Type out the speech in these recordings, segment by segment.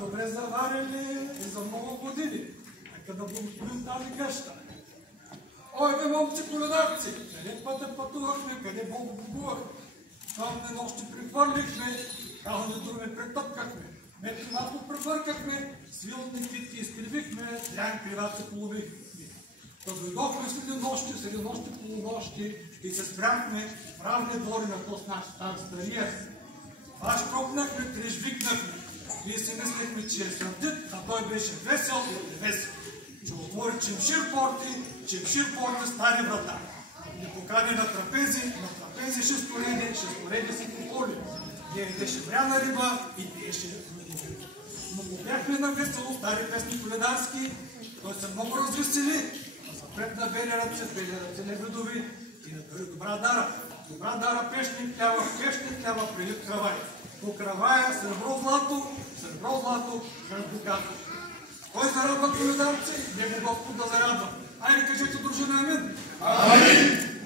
Добре заварили и за много години. Нека да благословим тази къща. Ой, бе, момци коледарци, къде пътя пътувахме, къде Бог богувахме. Тъмни нощи прехвърлихме, кални думи претъпкахме. Метри малко превъркахме, свилни китки изкривихме, дрян криват се половихме. Та дойдохме среди нощи полунощи и се спряхме в равни двори на този наш стар стария. Баш крокнахме, трижвикнахме. Ние си мислехме, че е сърдит, а той беше весел и невесел. Че отвори чемшир порти стари врата. Ни покани на трапези ще стореди си пополи. Ние едеше вряна риба и пиеше мъдиви. Но го бяхме на весело, стари песни коледарски, той се много развесели, а запред на бели ръце невидови и надари добра дара. Добра дара пешни хлява, прилит кравай. По кравая сребро-злато, хръбокато. Кой зарадва коледарци? Него Господ да зарадва. Айде кажете дружина амин. Амин!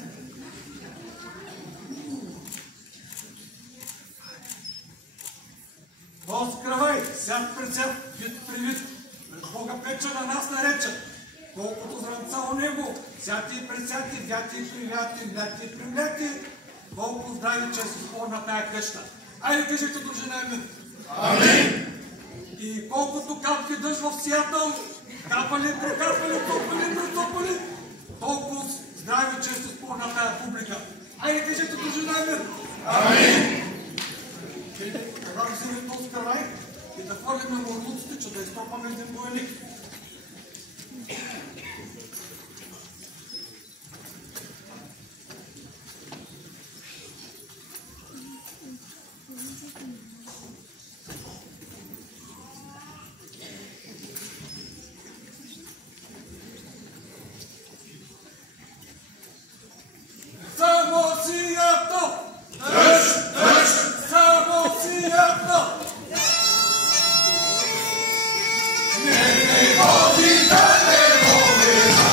Бос кравай, сяд пред сяд, вид при вид. Пред Бога печа на нас нареча. Колкото зранца у него, сяти и пресяти, вяти и привяти, мляти и примляти. Колко здрави, че се спорна тая къща. Айде кажете дружина амин. Амин! И колкото капки дъжд в Сиатъл, капали, притопали, толкова здрави, че се спорна тая публика. Айде кажете дружина амин. Амин! Трябва да вземем този карай и да хвърлим мурлуците, че да изтопаме един бойник. Nehaj vodi da ne voli.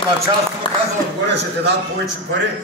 началство казва, отгоре ще те дам повече пари.